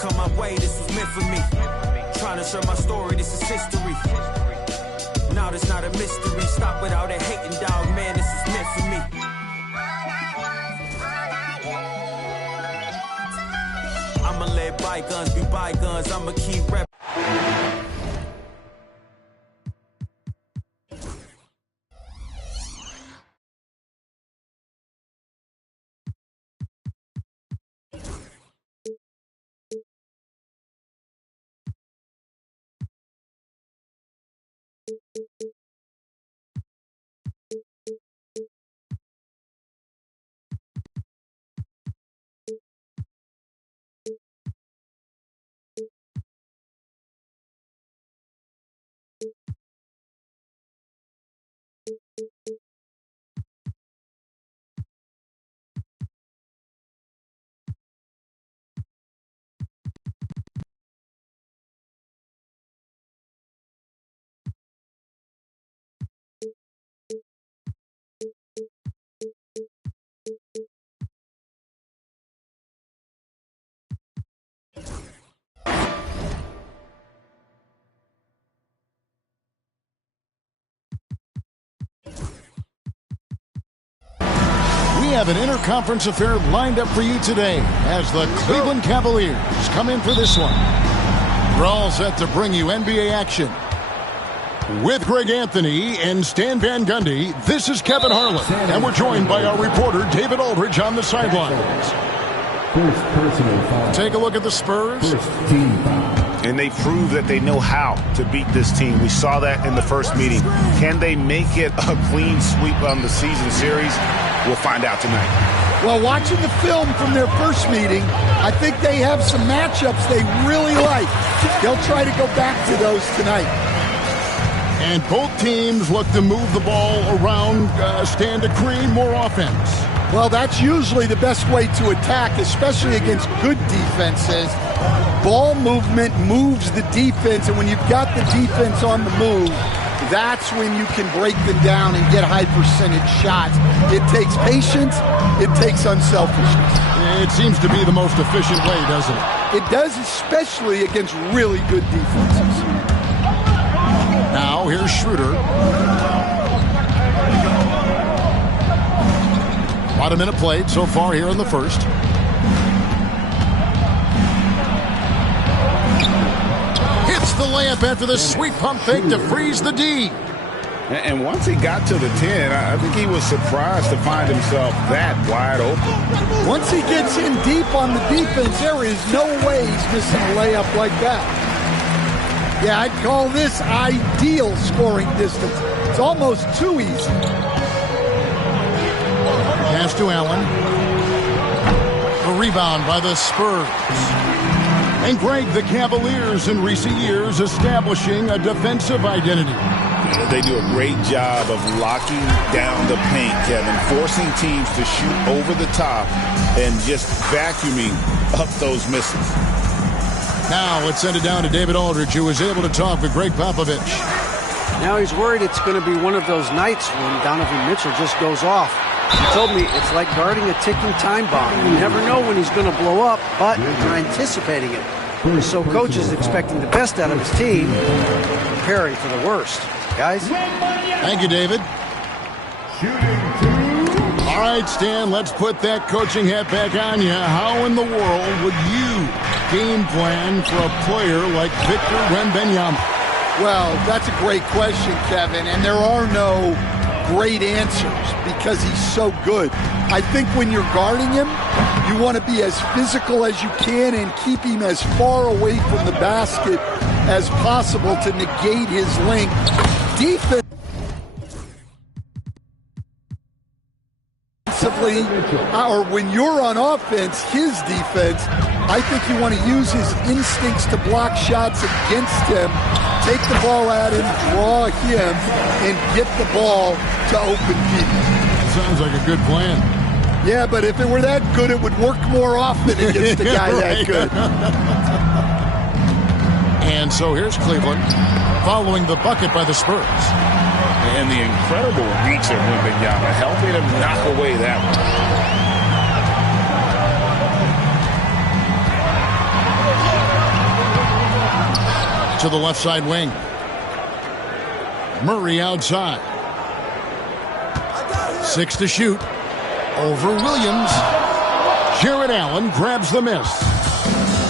come my way, this was meant for me. Trying to share my story, this is history. Now this not a mystery. Stop without that hating, dog, man, this is meant for me. I'ma let bygones be bygones, I'ma keep rap. We have an interconference affair lined up for you today as the Cleveland Cavaliers come in for this one. We're all set to bring you NBA action. With Greg Anthony and Stan Van Gundy, this is Kevin Harlan, and we're joined by our reporter David Aldridge on the sidelines. First personal foul. Take a look at the Spurs. First team foul. And they prove that they know how to beat this team. We saw that in the first meeting. Can they make it a clean sweep on the season series? We'll find out tonight. Well, watching the film from their first meeting, I think they have some matchups they really like. They'll try to go back to those tonight. And both teams look to move the ball around, stand to create more offense. Well, that's usually the best way to attack, especially against good defenses. Ball movement moves the defense, and when you've got the defense on the move, that's when you can break them down and get high percentage shots. It takes patience. It takes unselfishness. It seems to be the most efficient way, doesn't it? It does, especially against really good defenses. Now, here's Schroeder. About a minute played so far here in the first. Hits the layup after the sweet pump fake to freeze the D. And once he got to the 10, I think he was surprised to find himself that wide open. Once he gets in deep on the defense, there is no way he's missing a layup like that. Yeah, I'd call this ideal scoring distance. It's almost too easy. Pass to Allen. A rebound by the Spurs. And Greg, the Cavaliers in recent years establishing a defensive identity. They do a great job of locking down the paint, Kevin, forcing teams to shoot over the top and just vacuuming up those misses. Now let's send it down to David Aldridge, who was able to talk with Greg Popovich. Now he's worried it's going to be one of those nights when Donovan Mitchell just goes off. He told me it's like guarding a ticking time bomb. You never know when he's going to blow up, but you're anticipating it. So coach is expecting the best out of his team, preparing for the worst. Guys? Thank you, David. All right, Stan, let's put that coaching hat back on you. How in the world would you game plan for a player like Victor Wembanyama? Well, that's a great question, Kevin, and there are no great answers because he's so good. I think when you're guarding him, you want to be as physical as you can and keep him as far away from the basket as possible to negate his length. Defensively, or when you're on offense, his defense, I think you want to use his instincts to block shots against him, take the ball at him, draw him, and get the ball to open people. Sounds like a good plan. Yeah, but if it were that good, it would work more often against a guy that good. And so here's Cleveland following the bucket by the Spurs. And the incredible reach of Wembanyama, helping him knock away that one. to the left side wing. Murray outside. 6 to shoot. Over Williams. Jared Allen grabs the miss.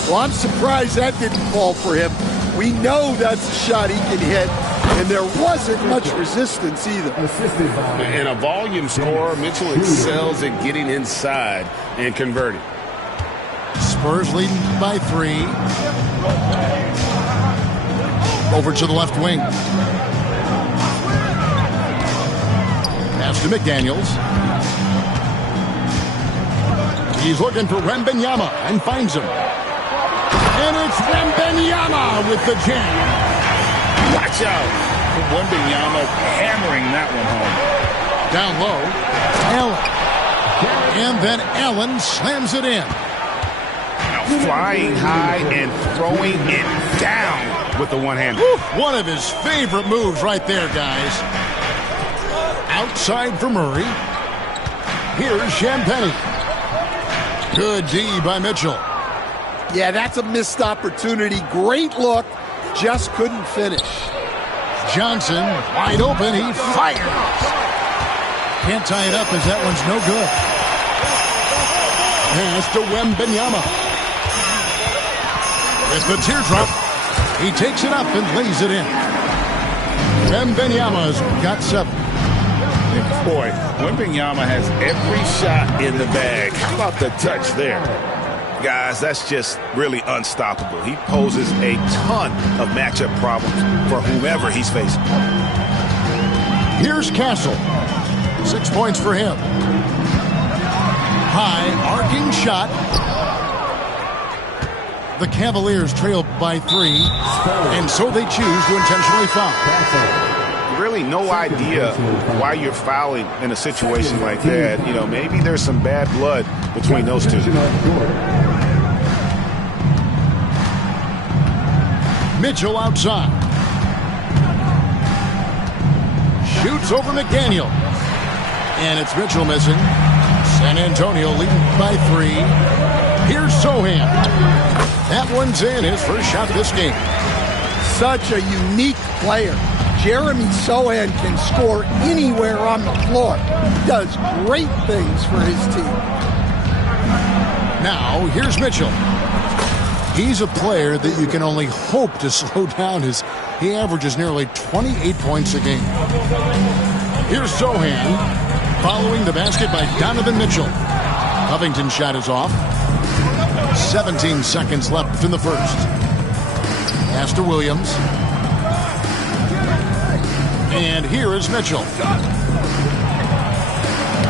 Well, I'm surprised that didn't fall for him. We know that's a shot he can hit, and there wasn't much resistance either. And a volume scorer, Mitchell excels at getting inside and converting. Spurs leading by 3. Over to the left wing. Pass to McDaniels. He's looking for Wembanyama and finds him. And it's Wembanyama with the jam. Watch out. Wembanyama hammering that one home. Down low. Allen. And then Allen slams it in. Now flying high and throwing it down with the one-hander. One of his favorite moves right there, guys. Outside for Murray. Here's Champagnie. Good D by Mitchell. Yeah, that's a missed opportunity. Great look. Just couldn't finish. Johnson, wide open. He fires. Can't tie it up as that one's no good. Pass to Wembanyama. With the teardrop, he takes it up and lays it in. Wembanyama's got 7. Boy, Wembanyama has every shot in the bag. How about the touch there? Guys, that's just really unstoppable. He poses a ton of matchup problems for whomever he's facing. Here's Castle. 6 points for him. High, arcing shot. The Cavaliers trail by 3, and so they choose to intentionally foul. Really no idea why you're fouling in a situation like that. You know, maybe there's some bad blood between those two. Mitchell outside. Shoots over McDaniel. And it's Mitchell missing. San Antonio leading by 3. Here's Sohan. That one's in, his first shot this game. Such a unique player. Jeremy Sohan can score anywhere on the floor. He does great things for his team. Now, here's Mitchell. He's a player that you can only hope to slow down as he averages nearly 28 points a game. Here's Sohan, following the basket by Donovan Mitchell. Covington's shot is off. 17 seconds left in the first. Pass to Williams. And here is Mitchell.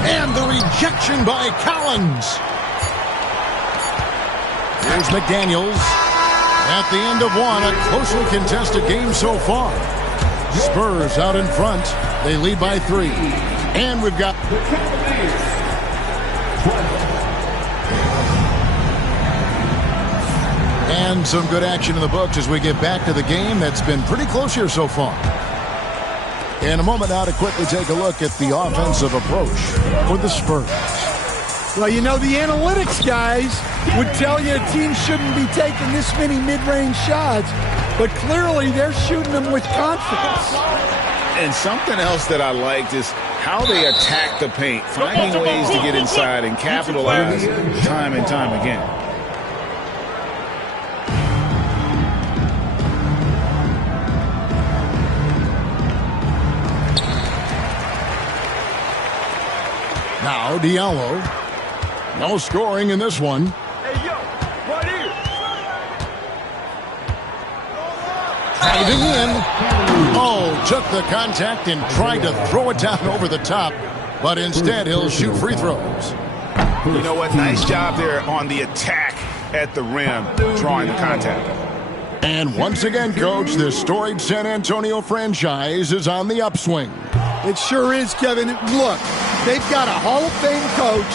And the rejection by Collins. Here's McDaniels. At the end of one, a closely contested game so far. Spurs out in front. They lead by 3. And we've got... And some good action in the books as we get back to the game that's been pretty close here so far. In a moment now to quickly take a look at the offensive approach for the Spurs. Well, you know, the analytics guys would tell you a team shouldn't be taking this many mid-range shots, but clearly they're shooting them with confidence. And something else that I liked is how they attack the paint, finding ways to get inside and capitalize time and time again. Now Diallo. No scoring in this one. Hey, yo, right here. Driving in. Oh, took the contact and tried to throw it down over the top, but instead he'll shoot free throws. You know what? Nice job there on the attack at the rim, drawing the contact. And once again, Coach, the storied San Antonio franchise is on the upswing. It sure is, Kevin. Look, they've got a Hall of Fame coach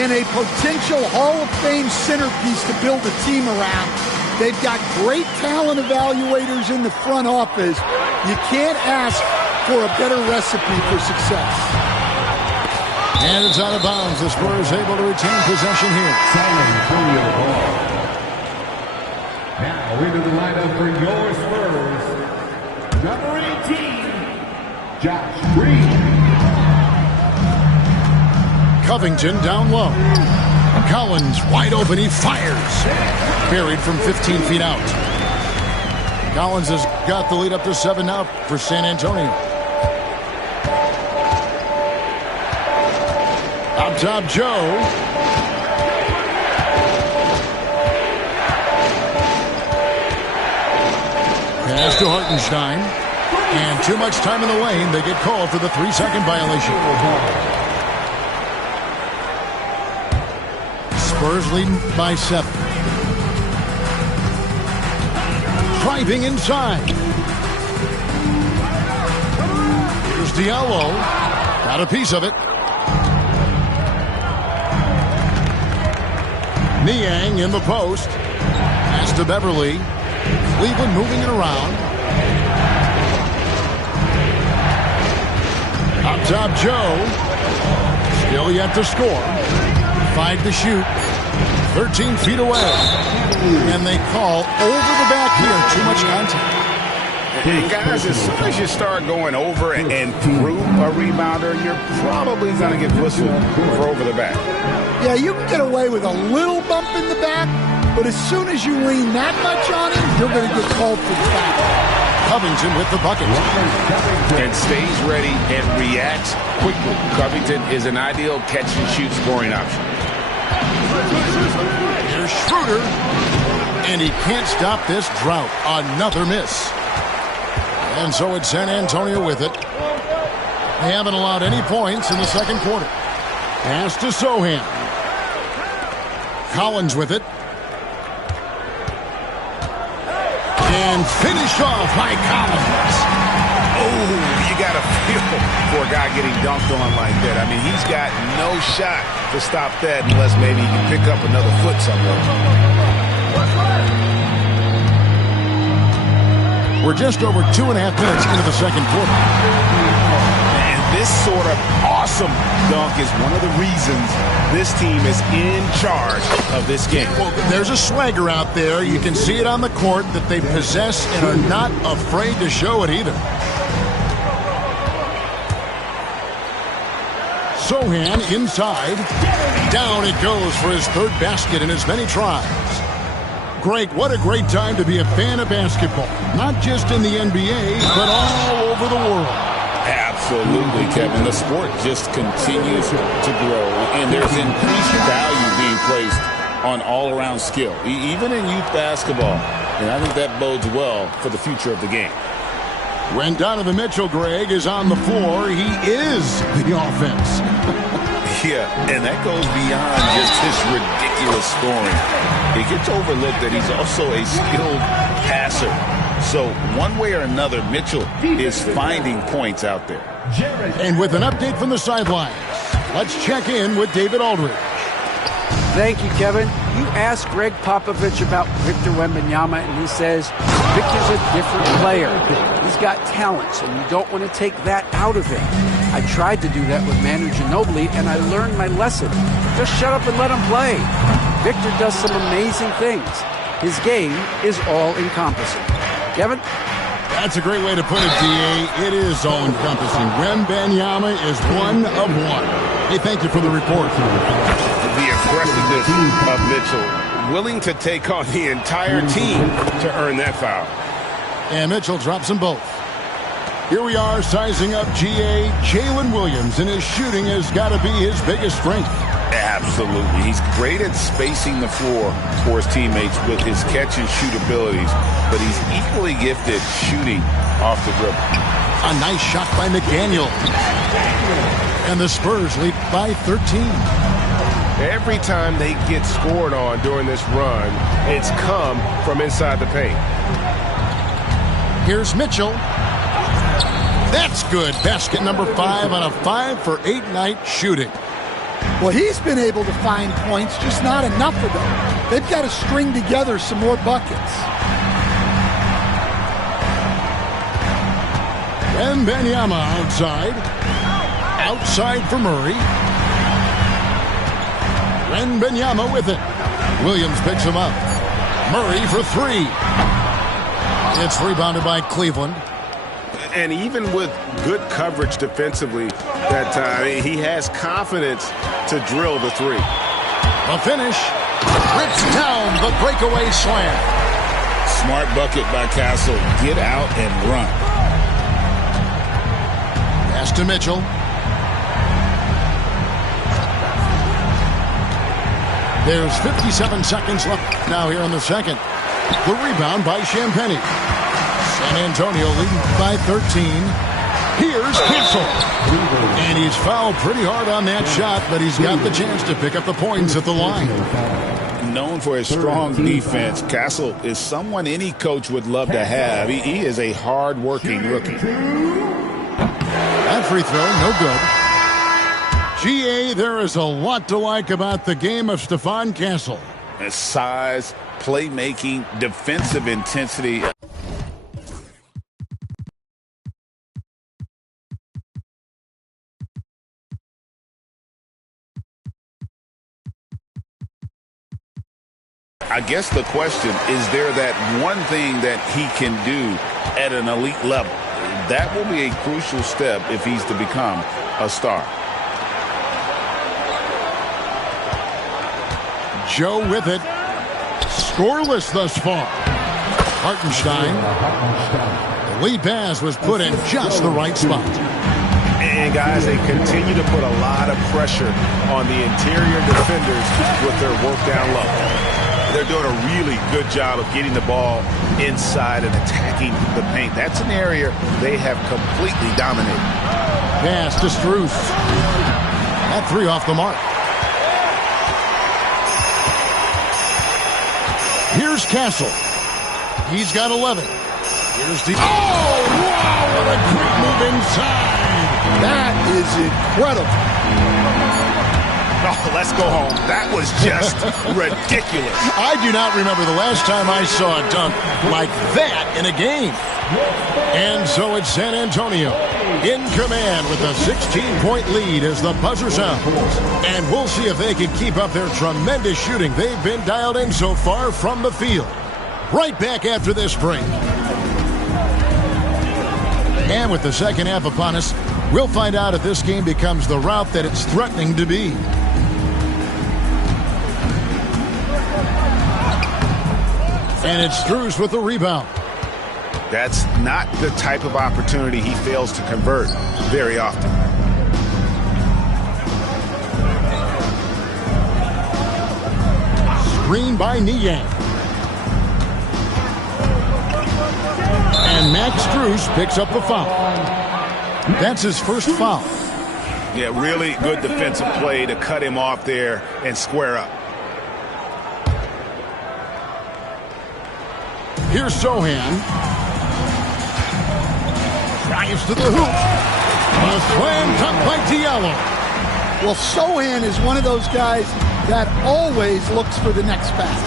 and a potential Hall of Fame centerpiece to build a team around. They've got great talent evaluators in the front office. You can't ask for a better recipe for success. And it's out of bounds. The Spurs able to retain possession here. Now into the lineup for your Spurs, Number 18, Josh Green. Covington down low. Collins wide open. He fires. Buried from 15 feet out. Collins has got the lead up to 7 now for San Antonio. Up top, Joe. Pass to Hartenstein. And too much time in the lane. They get called for the 3-second violation. Spurs leading by 7. Driving inside. Here's Diallo. Got a piece of it. Niang in the post. Pass to Beverly. Cleveland moving it around. Up top, Joe. Still yet to score. 5 to shoot. 13 feet away. And they call over the back here. Too much contact. And guys, as soon as you start going over and through a rebounder, you're probably going to get whistled for over the back. Yeah, you can get away with a little bump in the back, but as soon as you lean that much on him, you're going to get called for the back. Covington with the bucket. And stays ready and reacts quickly. Covington is an ideal catch-and-shoot scoring option. Here's Schroeder. And he can't stop this drought. Another miss. And so it's San Antonio with it. They haven't allowed any points in the second quarter. Pass to Sohan. Collins with it. And finish off by Collins. Oh, you got to feel for a guy getting dunked on like that. I mean, he's got no shot to stop that unless maybe he can pick up another foot somewhere. We're just over 2.5 minutes into the second quarter. And this sort of awesome dunk is one of the reasons this team is in charge of this game. Well, there's a swagger out there. You can see it on the court that they possess and are not afraid to show it either. Sohan inside. Down it goes for his 3rd basket in as many tries. Greg, what a great time to be a fan of basketball. Not just in the NBA, but all over the world. Absolutely, Kevin. The sport just continues to grow, and there's increased value being placed on all-around skill, even in youth basketball. And I think that bodes well for the future of the game. When Donovan Mitchell, Greg, is on the floor, he is the offense. Yeah, and that goes beyond just his ridiculous scoring. It gets overlooked that he's also a skilled passer. So one way or another, Mitchell is finding points out there. And with an update from the sidelines, let's check in with David Aldridge. Thank you, Kevin. You asked Greg Popovich about Victor Wembanyama, and he says Victor's a different player. He's got talents, and you don't want to take that out of him. I tried to do that with Manu Ginobili, and I learned my lesson. Just shut up and let him play. Victor does some amazing things. His game is all-encompassing. Kevin? That's a great way to put it, D.A. It is all-encompassing. Wembanyama is one of one. Hey, thank you for the report. The aggressiveness of Mitchell, willing to take on the entire team to earn that foul. And Mitchell drops them both. Here we are sizing up G.A. Jalen Williams, and his shooting has got to be his biggest strength. Absolutely. He's great at spacing the floor for his teammates with his catch-and-shoot abilities, but he's equally gifted shooting off the dribble. A nice shot by McDaniel. And the Spurs lead by 13. Every time they get scored on during this run, it's come from inside the paint. Here's Mitchell. That's good. Basket number 5 on a 5-for-8 night shooting. Well, he's been able to find points, just not enough of them. They've got to string together some more buckets. Wembanyama outside. Outside for Murray. Wembanyama with it. Williams picks him up. Murray for 3. It's rebounded by Cleveland. And even with good coverage defensively that time, he has confidence to drill the three. The finish. Rips down the breakaway slam. Smart bucket by Castle. Get out and run. Pass to Mitchell. There's 57 seconds left now here in the second. The rebound by Champagny. San Antonio leading by 13. Here's Castle. And he's fouled pretty hard on that shot, but he's got the chance to pick up the points at the line. Known for his strong defense, Castle is someone any coach would love to have. He is a hard-working rookie. That free throw, no good. GA, there is a lot to like about the game of Stephon Castle. His size, playmaking, defensive intensity. I guess the question, is there that one thing that he can do at an elite level? That will be a crucial step if he's to become a star. Joe with it. Scoreless thus far. Hartenstein. The lead pass was put in just the right spot. And, guys, they continue to put a lot of pressure on the interior defenders with their work down low. They're doing a really good job of getting the ball inside and attacking the paint. That's an area they have completely dominated. Pass to Strus. That three off the mark. Here's Castle. He's got 11. Here's the... Oh, wow, what a great move inside. That is incredible. Oh, let's go home. That was just ridiculous. I do not remember the last time I saw a dunk like that in a game. And so it's San Antonio in command with a 16-point lead as the buzzer sounds. And we'll see if they can keep up their tremendous shooting they've been dialed in so far from the field. Right back after this break. And with the second half upon us, we'll find out if this game becomes the rout that it's threatening to be. And it's Strus with the rebound. That's not the type of opportunity he fails to convert very often. Screen by Niang. And Max Strus picks up the foul. That's his first foul. Yeah, really good defensive play to cut him off there and square up. Here's Sohan. Drives to the hoop. A slam dunk by Diallo. Well, Sohan is one of those guys that always looks for the next pass.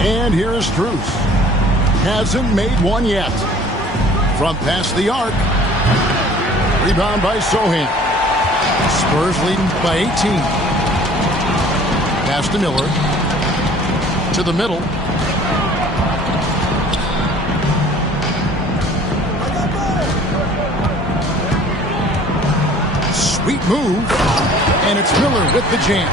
And here's Strus. Hasn't made one yet. From past the arc. Rebound by Sohan. Spurs leading by 18. Pass to Miller. To the middle. Sweet move. And it's Miller with the jam.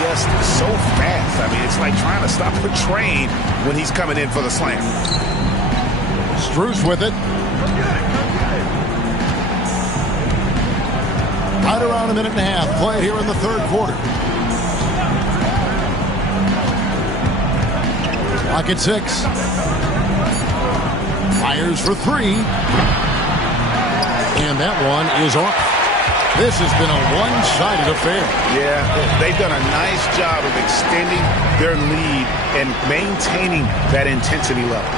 Just so fast. I mean, it's like trying to stop a train when he's coming in for the slam. Strus with it. Right around a minute and a half played here in the third quarter. Clock at 6. Fires for 3. And that one is off. This has been a one-sided affair. Yeah, they've done a nice job of extending their lead and maintaining that intensity level.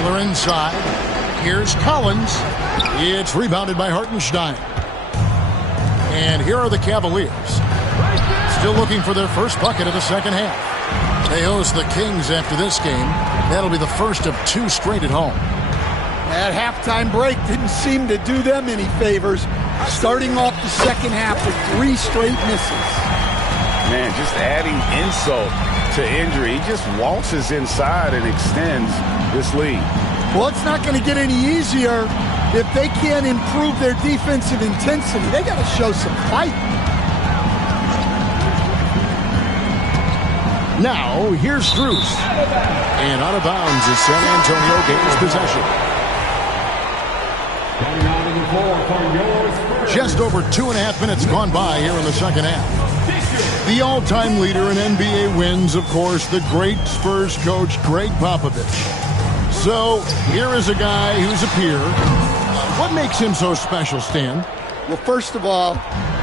Miller inside. Here's Collins. It's rebounded by Hartenstein. And here are the Cavaliers. Still looking for their first bucket of the second half. They host the Kings after this game. That'll be the first of 2 straight at home. That halftime break didn't seem to do them any favors, starting off the second half with 3 straight misses. Man, just adding insult to injury. He just waltzes inside and extends this lead. Well, it's not going to get any easier if they can't improve their defensive intensity. They got to show some fight. Now, here's Strus. And out of bounds as San Antonio gains possession. Just over 2.5 minutes gone by here in the second half. The all-time leader in NBA wins, of course, the great Spurs coach, Greg Popovich. So, here is a guy who's a peer. What makes him so special, Stan? Well, first of all,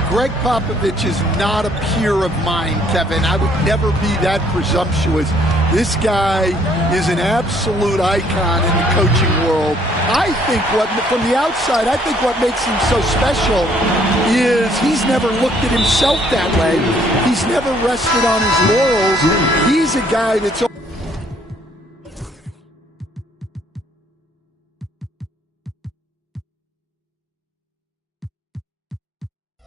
Greg Popovich is not a peer of mine, Kevin. I would never be that presumptuous. This guy is an absolute icon in the coaching world. I think from the outside, I think what makes him so special is he's never looked at himself that way. He's never rested on his laurels. He's a guy that's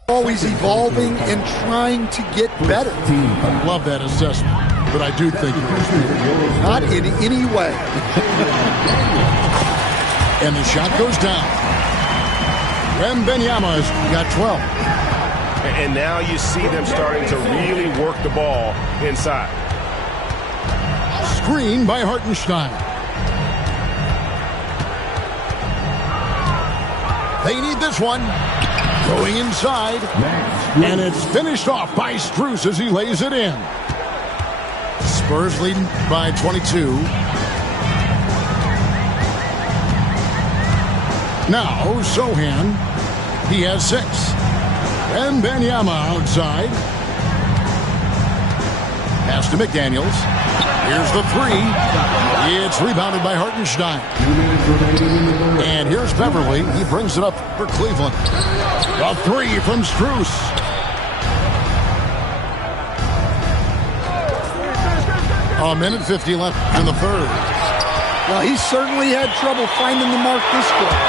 always evolving and trying to get better. I love that assessment, but I do think not in any way. And the shot goes down. Wembanyama's got 12. And now you see them starting to really work the ball inside. Screen by Hartenstein. They need this one. Going inside, and it's finished off by Strus as he lays it in. Spurs leading by 22. Now, Sohan, he has 6. And Wembanyama outside. Pass to McDaniels. Here's the 3. It's rebounded by Hartenstein. And here's Beverly. He brings it up for Cleveland. A 3 from Strus. A minute 50 left in the third. Well, he certainly had trouble finding the mark this quarter.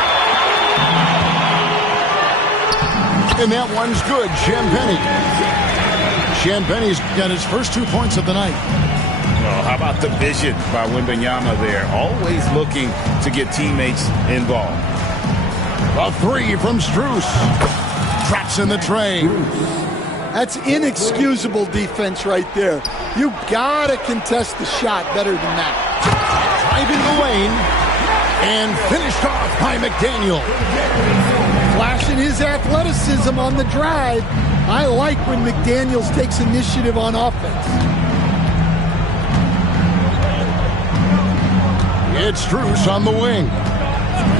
And that one's good. Champagne's got his first 2 points of the night. Well, how about the vision by Wembanyama there? Always looking to get teammates involved. A 3 from Strus. Traps in the tray. That's inexcusable defense right there. You gotta contest the shot better than that. Driving the lane and finished off by McDaniel. Flashing his athleticism on the drive. I like when McDaniels takes initiative on offense. It's Strus on the wing.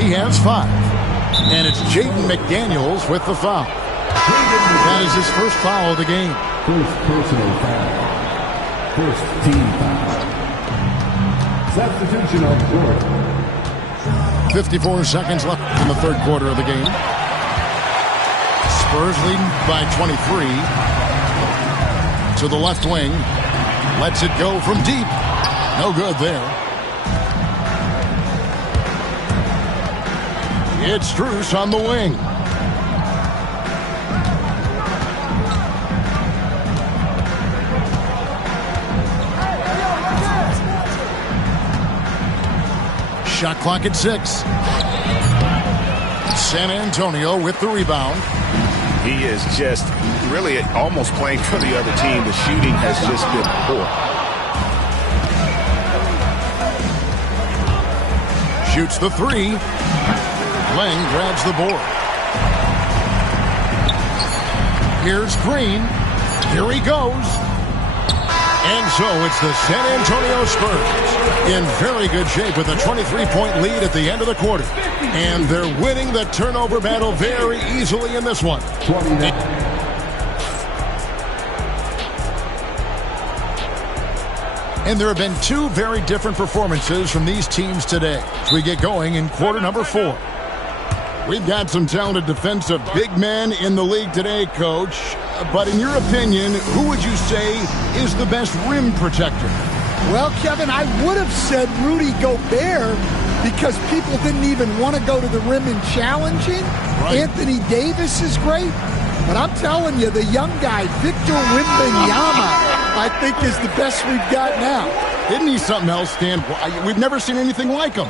He has 5. And it's Jaden McDaniels with the foul. That is his first foul of the game. First personal foul. First team foul. Substitution on court. 54 seconds left in the third quarter of the game. Spurs leading by 23. To the left wing. Lets it go from deep. No good there. It's Strus on the wing. Shot clock at 6. San Antonio with the rebound. He is just really almost playing for the other team. The shooting has just been poor. Shoots the 3. Lang grabs the board. Here's Green. Here he goes. And so it's the San Antonio Spurs in very good shape with a 23-point lead at the end of the quarter. And they're winning the turnover battle very easily in this one. And there have been 2 very different performances from these teams today as we get going in quarter number 4. We've got some talented defensive big men in the league today, Coach. But in your opinion, who would you say is the best rim protector? Well, Kevin, I would have said Rudy Gobert because people didn't even want to go to the rim and challenge him. Right. Anthony Davis is great. But I'm telling you, the young guy, Victor Wembanyama, I think is the best we've got now. Isn't he something else, Stan? We've never seen anything like him.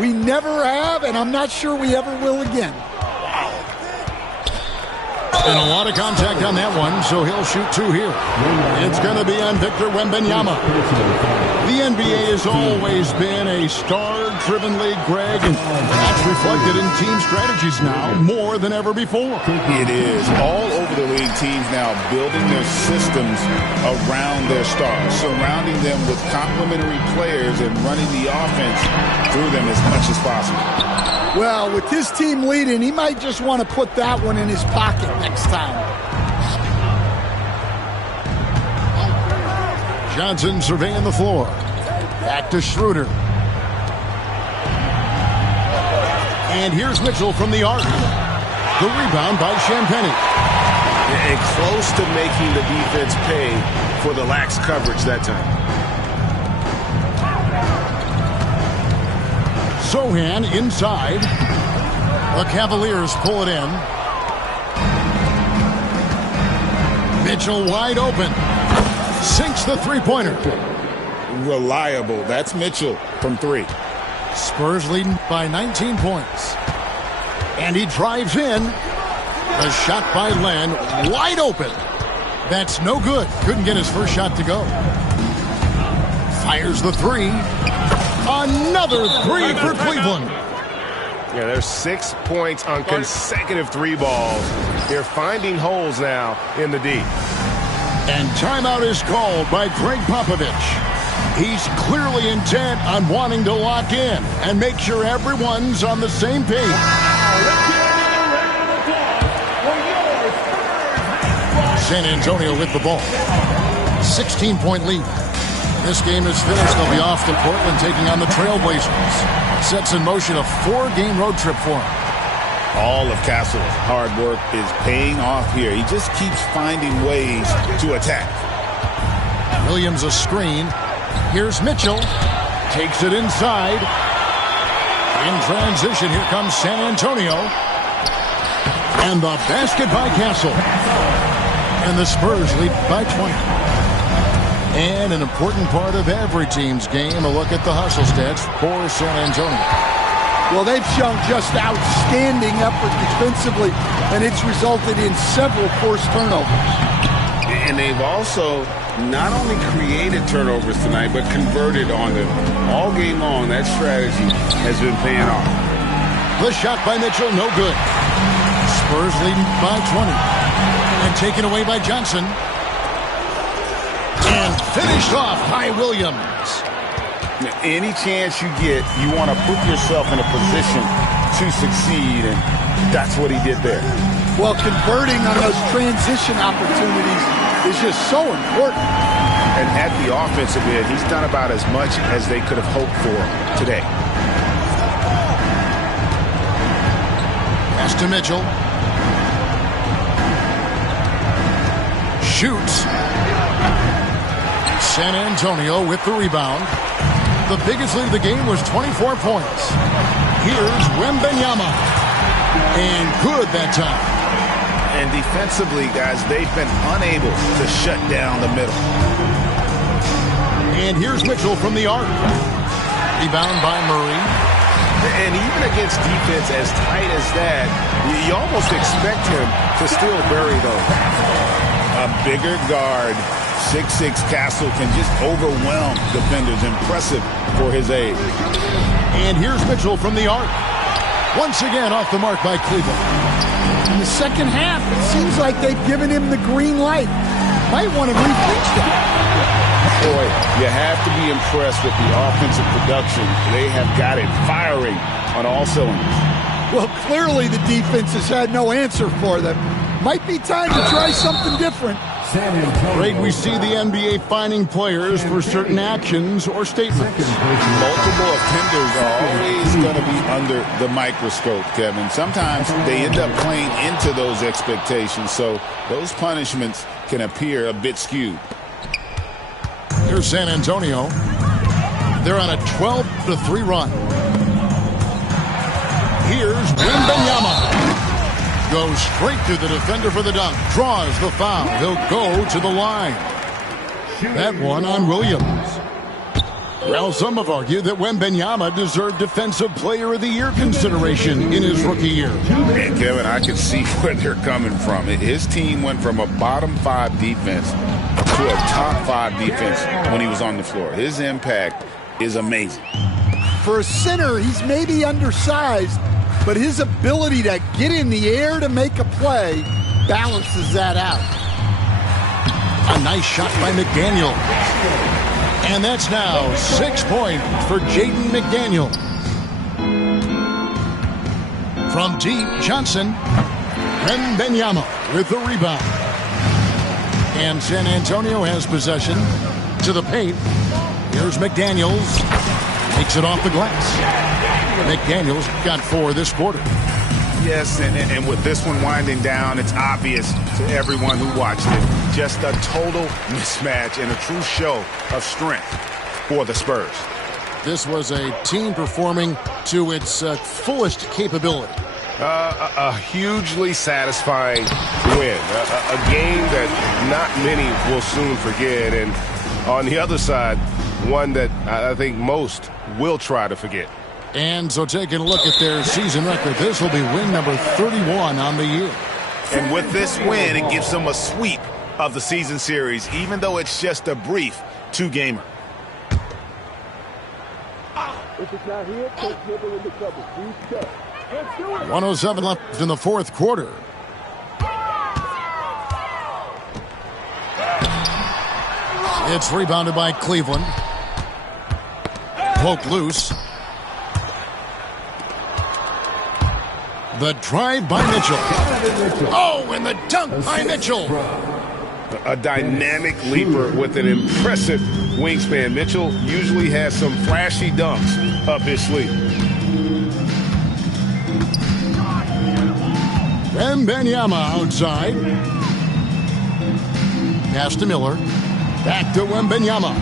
We never have, and I'm not sure we ever will again. And a lot of contact on that one, so he'll shoot 2 here. It's going to be on Victor Wembanyama. The NBA has always been a star-driven league, Greg, and that's reflected in team strategies now more than ever before. It is. All over the league, teams now building their systems around their stars, surrounding them with complementary players and running the offense through them as much as possible. Well, with his team leading, he might just want to put that one in his pocket next time. Johnson surveying the floor. Back to Schroeder. And here's Mitchell from the arc. The rebound by Champagnie. And close to making the defense pay for the lax coverage that time. Sohan inside. The Cavaliers pull it in. Mitchell wide open. Sinks the three-pointer. Reliable. That's Mitchell from 3. Spurs leading by 19 points. And he drives in. The shot by Len. Wide open. That's no good. Couldn't get his first shot to go. Fires the 3. Another 3 for Cleveland. Yeah, there's 6 points on consecutive 3 balls. They're finding holes now in the D. And timeout is called by Greg Popovich. He's clearly intent on wanting to lock in and make sure everyone's on the same page. San Antonio with the ball. 16-point lead. This game is finished. They'll be off to Portland taking on the Trailblazers. Sets in motion a 4-game road trip for him. All of Castle's hard work is paying off here. He just keeps finding ways to attack. Williams a screen. Here's Mitchell. Takes it inside. In transition, here comes San Antonio. And the basket by Castle. And the Spurs lead by 20. And an important part of every team's game, a look at the hustle stats for San Antonio. Well, they've shown just outstanding effort defensively, and it's resulted in several forced turnovers. And they've also not only created turnovers tonight, but converted on them. All game long, that strategy has been paying off. The shot by Mitchell, no good. Spurs leading by 20. And taken away by Johnson. And finished off by Williams. Any chance you get, you want to put yourself in a position to succeed, and that's what he did there. Well, converting on those transition opportunities is just so important. And at the offensive end, he's done about as much as they could have hoped for today. Pass to Mitchell. Shoots. San Antonio with the rebound. The biggest lead of the game was 24 points. Here's Wembanyama. And good that time. And defensively, guys, they've been unable to shut down the middle. And here's Mitchell from the arc. Rebound by Murray. And even against defense as tight as that, you almost expect him to still bury those. A bigger guard, 6'6" Castle, can just overwhelm defenders. Impressive for his age. And here's Mitchell from the arc. Once again off the mark by Cleveland. In the second half, it seems like they've given him the green light. Might want to rethink that. Boy, you have to be impressed with the offensive production. They have got it firing on all cylinders. Well, clearly the defense has had no answer for them. Might be time to try something different. Greg, we see the NBA fining players for certain actions or statements. Multiple offenders are always going to be under the microscope, Kevin. Sometimes they end up playing into those expectations, so those punishments can appear a bit skewed. Here's San Antonio. They're on a 12-3 run. Here's Wembanyama. goes straight through the defender for the dunk. Draws the foul. He'll go to the line. That one on Williams. Well, some have argued that Wembanyama deserved Defensive Player of the Year consideration in his rookie year. And Kevin, I can see where they're coming from. His team went from a bottom 5 defense to a top 5 defense when he was on the floor. His impact is amazing. For a center, he's maybe undersized, but his ability to get in the air to make a play balances that out. A nice shot by McDaniel. And that's now 6 points for Jaden McDaniel. From deep, Johnson. Wembanyama with the rebound. And San Antonio has possession to the paint. Here's McDaniels. Makes it off the glass. McDaniels got 4 this quarter. Yes, and with this one winding down, it's obvious to everyone who watched it. Just a total mismatch and a true show of strength for the Spurs. This was a team performing to its fullest capability. A hugely satisfying win. A game that not many will soon forget. And on the other side, one that I think most will try to forget. And so taking a look at their season record, this will be win number 31 on the year. And with this win, it gives them a sweep of the season series, even though it's just a brief 2-gamer. If it's not here, take Dribble in the cover. Let's do it. 107 left in the fourth quarter. It's rebounded by Cleveland. Poke loose. The drive by Mitchell. Oh, and the dunk by Mitchell. A dynamic leaper with an impressive wingspan. Mitchell usually has some flashy dunks up his sleeve. Wembanyama outside. Pass to Miller. Back to Wembanyama.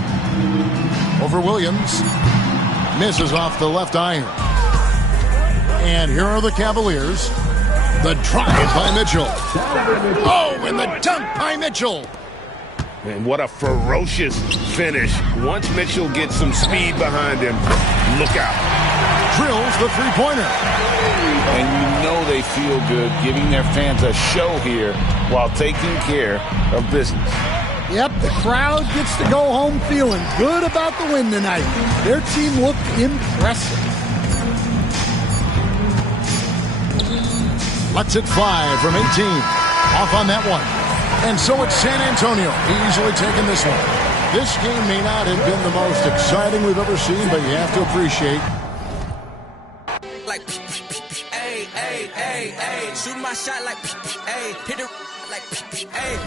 Over Williams. Misses off the left iron. And here are the Cavaliers. The drive by Mitchell. Oh, and the dunk by Mitchell. And what a ferocious finish. Once Mitchell gets some speed behind him, look out. Drills the three-pointer. And you know they feel good giving their fans a show here while taking care of business. Yep, the crowd gets to go home feeling good about the win tonight. Their team looked impressive. Lets it fly from 18. Off on that one. And so it's San Antonio easily taking this one. This game may not have been the most exciting we've ever seen, but you have to appreciate. Like, hey, hey, hey, hey, shoot my shot like, hey, hit it like, hey.